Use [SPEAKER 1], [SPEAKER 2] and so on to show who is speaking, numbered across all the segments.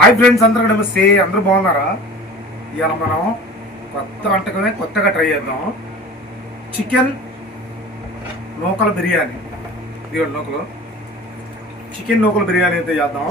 [SPEAKER 1] Hi friends అందరూ నమస్తే. అందరూ బాగున్నారా? ఇవాళ మనం కొత్త వంటకమే కొత్తగా ట్రై చేద్దాం. చికెన్ నూకల బిర్యానీ. ఇదిగోండి నూకలు. చికెన్ నూకల బిర్యానీ అయితే చేద్దాం.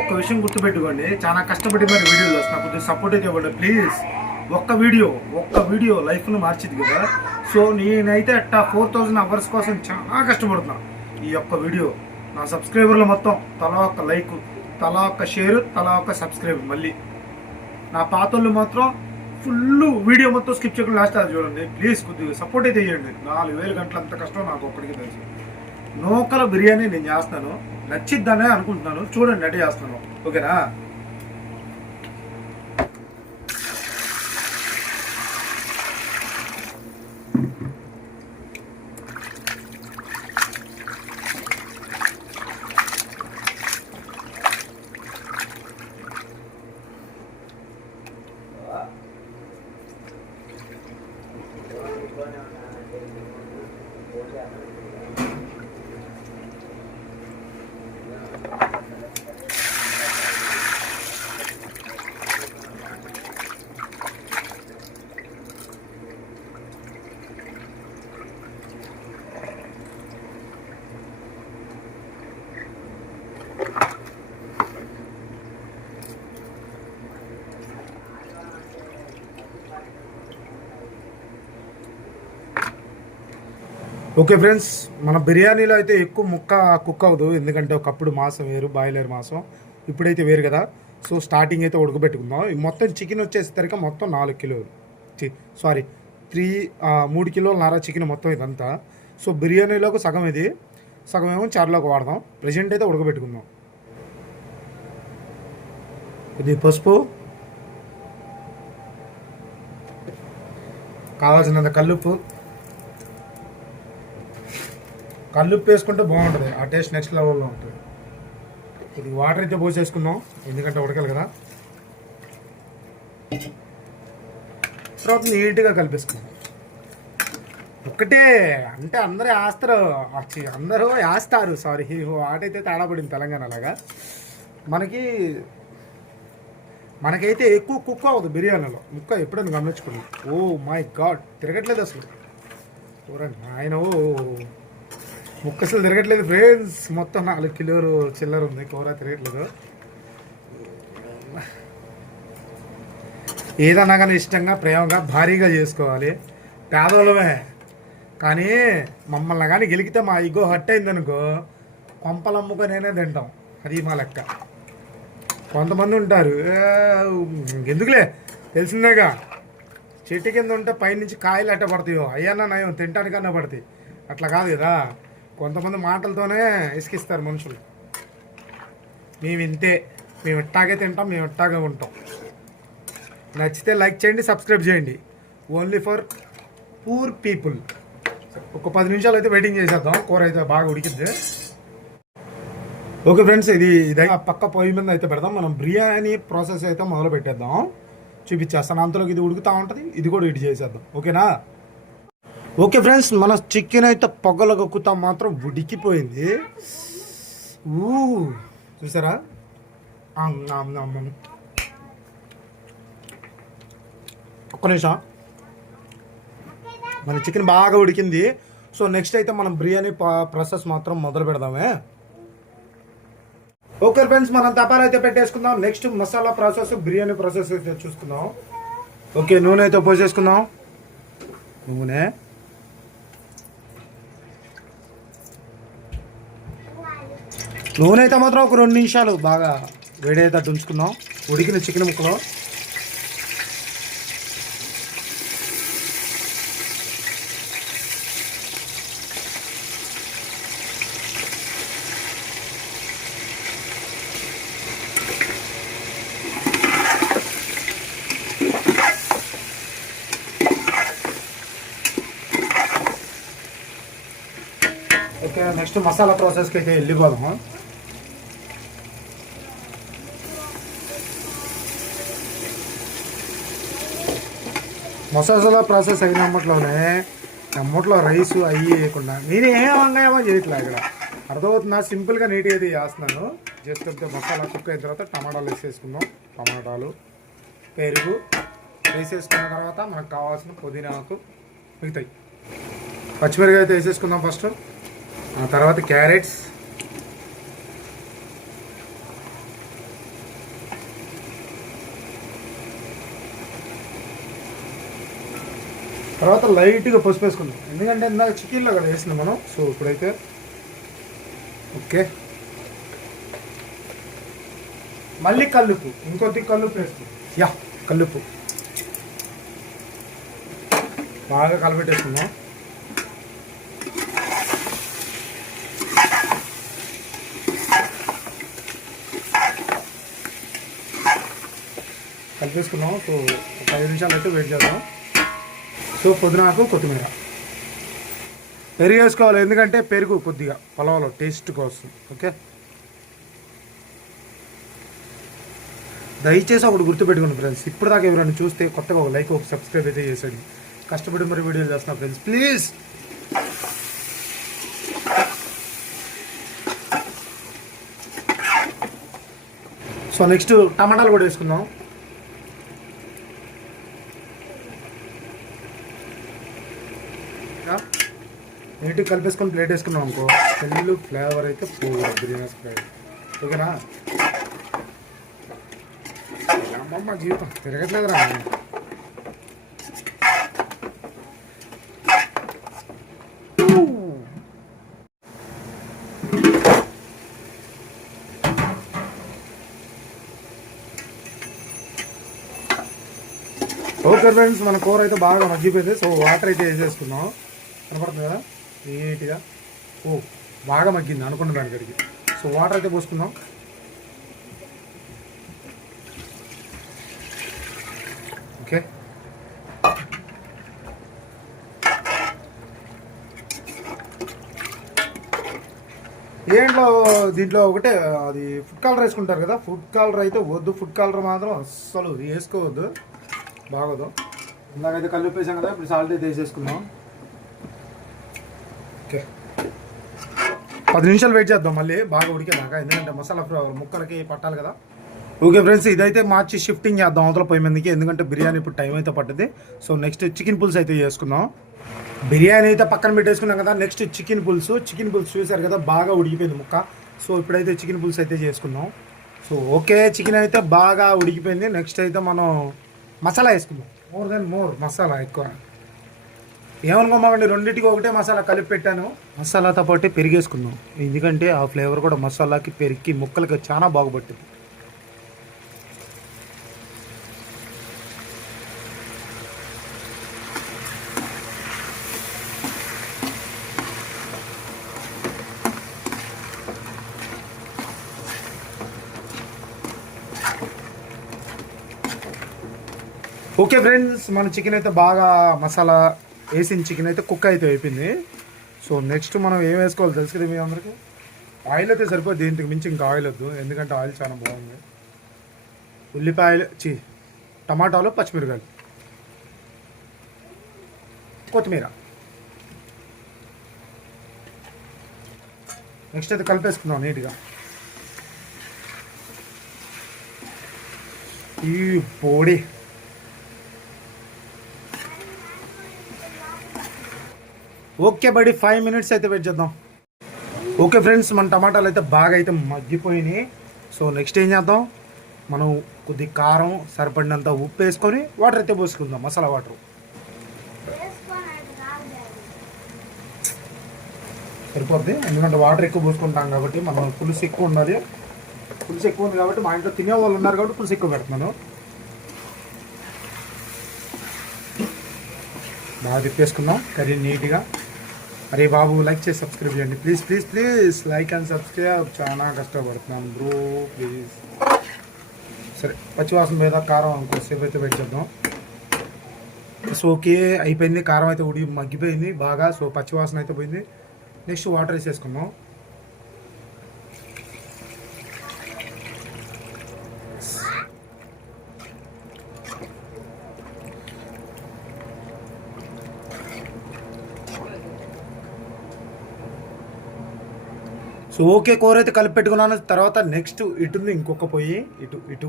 [SPEAKER 1] ఒక్క విషయం గుర్తుపెట్టుకోండి. చాలా కష్టపడి మరి వీడియోలు వస్తున్నా కొద్దిగా సపోర్ట్ అయితే ఇవ్వండి ప్లీజ్ ఒక్క వీడియో ఒక్క వీడియో లైఫ్ను మార్చింది కదా. సో నేనైతే అట్టా ఫోర్ థౌజండ్ అవర్స్ కోసం చాలా కష్టపడుతున్నా. ఈ యొక్క వీడియో నా సబ్స్క్రైబర్లు మొత్తం తలా ఒక లైక్ తలా ఒక షేర్ తలా ఒక సబ్స్క్రైబ్ మళ్ళీ నా పాతోళ్ళు మాత్రం ఫుల్ వీడియో మొత్తం స్కిప్ చేయకుండా లాస్ట్ అది చూడండి. ప్లీజ్ కొద్దిగా సపోర్ట్ అయితే చేయండి నాలుగు వేల గంటలు అంత కష్టం నాకు ఒక్కడికి తెలుసు. నూకల బిర్యానీ నేను చేస్తాను. నచ్చిద్దనే అనుకుంటున్నాను. చూడండి అటే చేస్తాను. ఓకేనా? family. ఓకే ఫ్రెండ్స్ మన బిర్యానీలో అయితే ఎక్కువ ముక్క కుక్ అవ్వదు. ఎందుకంటే ఒకప్పుడు మాసం వేరు బాయిలర్ మాసం. ఇప్పుడైతే వేరు కదా. సో స్టార్టింగ్ అయితే ఉడకబెట్టుకుందాం. మొత్తం చికెన్ వచ్చేసరికి మొత్తం నాలుగు కిలోలు. సారీ త్రీ మూడు కిలోల నారా చికెన్ మొత్తం ఇదంతా. సో బిర్యానీలోకి సగం ఇది. సగం ఏమో చారులోకి వాడదాం. ప్రజెంట్ అయితే ఉడకబెట్టుకుందాం. ఇది పసుపు. కావాల్సినంత కల్లుప్పు. కల్లుప్పు వేసుకుంటే బాగుంటుంది. ఆ టేస్ట్ నెక్స్ట్ లెవెల్లో ఉంటుంది. ఇది వాటర్ అయితే పోసేసుకుందాం. ఎందుకంటే ఉడకాలి కదా. తర్వాత నీట్గా కలిపేసుకుందాం. ఒక్కటే అంటే అందరూ వేస్తారు. అందరూ వేస్తారు. సారీ వాటైతే తేడా పడింది తెలంగాణ లాగా మనకి మనకైతే ఎక్కువ కుక్క అవ్వదు బిర్యానీలో. ముక్క ఎప్పుడైనా గమనించుకున్నాం ఓ మై గాడ్ తిరగట్లేదు అసలు. చూడండి ఆయన ఓ ముక్కసలు తిరగట్లేదు ఫ్రెండ్స్. మొత్తం నాలుగు కిలోలు చిల్లర ఉంది. కూర తిరగట్లేదు. ఏదన్నా కానీ ఇష్టంగా ప్రేమగా భారీగా చేసుకోవాలి. పేదోళ్ళమే. కానీ మమ్మల్ని కానీ గెలికితే మా ఇగో హట్ అయిందనుకో కొంపలు అమ్ముకొనేనే తింటాం. అది మా లెక్క. కొంతమంది ఉంటారు. ఎందుకులే తెలిసిందేగా? చెట్టు కింద ఉంటే పైనుంచి కాయలు అట్ట పడతాయో అయ్యన్నా నయం తింటానికన్నా పడతాయి. అట్లా కాదు కదా. కొంతమంది మాటలతోనే ఇసుకిస్తారు మనుషులు. మేము ఇంతే మేము ఇట్టాగే తింటాం మేము ఇట్టాగే ఉంటాం. నచ్చితే లైక్ చేయండి సబ్స్క్రైబ్ చేయండి. ఓన్లీ ఫర్ పూర్ పీపుల్ ఒక పది నిమిషాలు అయితే వెయిటింగ్ చేసేద్దాం. కూర అయితే బాగా ఉడికిద్ది. ఓకే ఫ్రెండ్స్ ఇది ఇదే ఆ పక్క పొయ్యి మీద అయితే పెడదాం. మనం బిర్యానీ ప్రాసెస్ అయితే మొదలు పెట్టేద్దాం చూపించేస్తాను. అంతలోకి ఇది ఉడుకుతా ఉంటుంది. ఇది కూడా ఇటు చేసేద్దాం. ఓకేనా ఓకే ఫ్రెండ్స్ మన చికెన్ అయితే పొగలు గక్కుతా మాత్రం ఉడికిపోయింది. ఊ చూసారా? ఒక్క నిమిషం. మన చికెన్ బాగా ఉడికింది. సో నెక్స్ట్ అయితే మనం బిర్యానీ ప్రాసెస్ మాత్రం మొదలు పెడదామే. ఓకే ఫ్రెండ్స్ మనం తపాలు అయితే పెట్టేసుకుందాం. Next masala process biryani process అయితే చూసుకుందాం. ఓకే నూనె అయితే పోసేసుకుందాం. నూనె. నూనె అయితే మాత్రం ఒక రెండు నిమిషాలు బాగా వేడేటట్టు ఉంచుకుందాం. ఉడికిన చికెన్ ముక్కలో. ఓకే నెక్స్ట్ మసాలా ప్రాసెస్కి అయితే వెళ్ళిపోదాము? మసాలా ప్రాసెస్ అయిన అమ్మట్లోనే అమ్మట్లో రైస్ అయ్యి వేయకుండా. నేను ఏం వంగాయమో చేయట్లే ఇక్కడ. అర్థమవుతుందా? సింపుల్గా నీట్గా అయితే చేస్తున్నాను. జస్ట్ అంతే మసాలా కుక్ అయిన తర్వాత టమాటాలు వేసేసుకుందాం. టమాటాలు పెరుగు వేసేసుకున్న తర్వాత మనకు కావాల్సిన పుదీనాకు మిగతాయి. పచ్చిమిరకాయ అయితే వేసేసుకుందాం ఫస్ట్. ఆ తర్వాత క్యారెట్స్ తర్వాత లైట్గా పసుపు వేసుకుందాం ఎందుకంటే ఇందాక చికెన్లో కదా వేసినాం మనం. సో ఇప్పుడైతే ఓకే. మళ్ళీ కల్లుపు ఇంకొద్ది కల్లుపు వేస్తాం. యా కల్లుపు బాగా కలపెట్టేసుకుందాం కలిపేసుకున్నాం. సో ఒక ఐదు నిమిషాలు అయితే వెయిట్ చేద్దాం. సో పుదీనాకు కొత్తిమీర. పెరుగు వేసుకోవాలి ఎందుకంటే పెరుగు కొద్దిగా పొలంలో టేస్ట్ కోసం ఓకే? దయచేసి ఒకటి గుర్తుపెట్టుకోండి ఫ్రెండ్స్ ఇప్పుడు దాకా ఎవరైనా చూస్తే కొత్తగా ఒక లైక్ ఒక సబ్స్క్రైబ్ అయితే చేసేయండి. కష్టపడి మరి వీడియోలు చేస్తున్నా ఫ్రెండ్స్ ప్లీజ్ సో నెక్స్ట్ టమాటాలు కూడా వేసుకుందాం. నీట్గా కలిపేసుకొని ప్లేట్ వేసుకున్నాం అనుకో ఫుల్ ఫ్లేవర్ అయితే పూర బిర్యానీ ఫ్లేవర్ ఓకేనా? అమ్మమ్మ జీవితం తిరగట్లేదురా. ఓకే ఫ్రెండ్స్ మన కూర అయితే బాగా మగ్గిపోయింది. సో వాటర్ అయితే వేసేసుకున్నాం. కనపడుతుందా? కదా నీట్గా ఓ బాగా మగ్గింది అనుకున్న దానికడికి సో వాటర్ అయితే పోసుకుందాం. ఓకే. ఏంట్లో దీంట్లో ఒకటే అది ఫుడ్ కాలర్ వేసుకుంటారు కదా ఫుడ్ కాలర్ అయితే వద్దు ఫుడ్ కాలర్ మాత్రం అస్సలు వేసుకోవద్దు. బాగోదు. ఇందాకైతే కళ్ళు వేసాం కదా ఇప్పుడు సాల్ట్ అయితే వేసేసుకుందాం. పది నిమిషాలు వెయిట్ చేద్దాం మళ్ళీ బాగా ఉడికేదాకా. ఎందుకంటే మసాలా ముక్కలకి పట్టాలి కదా. ఓకే ఫ్రెండ్స్ ఇదైతే మార్చి షిఫ్టింగ్ చేద్దాం అవతల పోయి మందికి. ఎందుకంటే బిర్యానీ ఇప్పుడు టైం అయితే పట్టింది. సో నెక్స్ట్ చికెన్ పులుసు అయితే చేసుకుందాం. బిర్యానీ అయితే పక్కన పెట్టేసుకున్నాం కదా. నెక్స్ట్ చికెన్ పులుసు చికెన్ పులుసు చూసారు కదా బాగా ఉడికిపోయింది ముక్క. సో ఇప్పుడైతే చికెన్ పులుసు అయితే చేసుకుందాం. సో ఓకే చికెన్ అయితే బాగా ఉడికిపోయింది. నెక్స్ట్ అయితే మనం మసాలా వేసుకుందాం. మోర్ దెన్ మోర్ మసాలా ఎక్కువ. ఏమనుకోమాకండి రెండింటికి ఒకటే మసాలా కలిపి పెట్టాను. మసాలాతో పాటు పెరిగేసుకుందాం. ఎందుకంటే ఆ ఫ్లేవర్ కూడా మసాలాకి పెరిగి ముక్కలకి చాలా బాగుపట్టింది ఓకే ఫ్రెండ్స్ మన చికెన్ అయితే బాగా మసాలా వేసిన చికెన్ అయితే కుక్ అయితే అయిపోయింది. సో నెక్స్ట్ మనం ఏం వేసుకోవాలి తెలుసు కదా మీ అందరికీ? ఆయిల్ అయితే సరిపోదు దీనికి మించి ఇంకా ఆయిల్ వద్దు. ఎందుకంటే ఆయిల్ చాలా బాగుంది. ఉల్లిపాయలు చీ టమాటాలు పచ్చిమిరకాయలు కొత్తిమీర. నెక్స్ట్ అయితే కలిపేసుకుందాం నీట్గా. ఈ పొడి. ఓకే బడి ఫైవ్ మినిట్స్ అయితే వెయిట్ చేద్దాం. ఓకే ఫ్రెండ్స్ మన టమాటాలు అయితే బాగా అయితే మగ్గిపోయినాయి. సో నెక్స్ట్ ఏం చేద్దాం? మనం కొద్ది కారం సరిపడినంత ఉప్పు వేసుకొని వాటర్ అయితే పోసుకుందాం మసాలా వాటర్ సరిపోద్ది? ఎందుకంటే వాటర్ ఎక్కువ పోసుకుంటాం కాబట్టి మనం పులుసు ఎక్కువ ఉన్నది పులుసు ఎక్కువ ఉంది కాబట్టి మా ఇంట్లో తినే వాళ్ళు ఉన్నారు కాబట్టి పులుసు ఎక్కువ పెడుతున్నాను. బాగా తిప్పేసుకుందాం కర్రీ నీట్గా. అరే బాబు లైక్ చేసి సబ్స్క్రైబ్ చేయండి. Please please please like and subscribe చాలా కష్టపడుతున్నాను బ్రో ప్లీజ్ సరే పచ్చివాసన మీద కారం ఇంకోసేపు అయితే వెయిట్ చేద్దాం. సో ఓకే అయిపోయింది. కారం అయితే ఉడి మగ్గిపోయింది బాగా. సో పచ్చివాసన అయితే పోయింది. నెక్స్ట్ వాటర్ వేసేసుకుందాం. సో ఓకే కూర అయితే కలిపి పెట్టుకున్నాను. తర్వాత నెక్స్ట్ ఇటు ఉంది ఇంకొక పొయ్యి ఇటు ఇటు.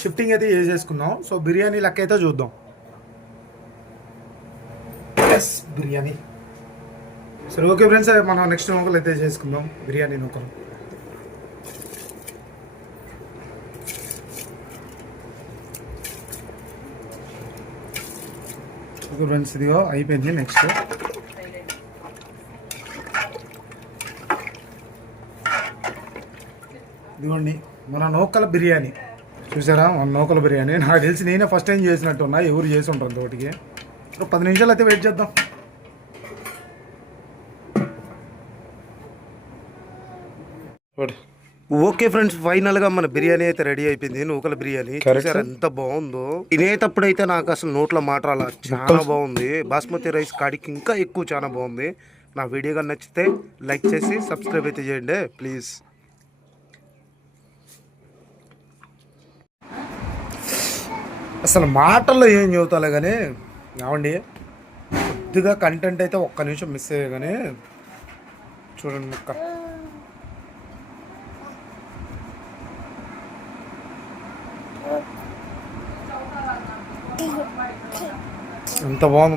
[SPEAKER 1] షిఫ్టింగ్ అయితే చేసేసుకుందాం సో బిర్యానీ లెక్క అయితే చూద్దాం. ఎస్ బిర్యానీ. సరే ఓకే ఫ్రెండ్స్ మనం నెక్స్ట్ నూకలు అయితే చేసుకుందాం. బిర్యానీ నూకలు. ఓకే ఫ్రెండ్స్ ఇదిగో అయిపోయింది నెక్స్ట్ ఇదిగోండి మన నూకల బిర్యానీ. చూసారా? మన నూకల బిర్యానీ. నాకు తెలిసి నేనే ఫస్ట్ టైం చేసినట్టున్నా ఎవరు చేసి ఉంటారు తోటికి పది నిమిషాలు అయితే వెయిట్ చేద్దాం. ఓకే ఫ్రెండ్స్ ఫైనల్గా మన బిర్యానీ అయితే రెడీ అయిపోయింది. నూకల బిర్యానీ. చూసారా ఎంత బాగుందో? తినేటప్పుడు అయితే నాకు అసలు నోట్ల మాట రాలా చాలా బాగుంది. బాస్మతి రైస్ కాడికి ఇంకా ఎక్కువ చాలా బాగుంది. నా వీడియో కానీ నచ్చితే లైక్ చేసి సబ్స్క్రైబ్ అయితే చేయండి ప్లీజ్ అసలు మాటల్లో ఏం చెబుతాలే కానీ ఏమండి? కొద్దిగా కంటెంట్ అయితే ఒక్క నిమిషం మిస్ అయ్యే కానీ చూడండి ముక్క ఎంత బాగుంది.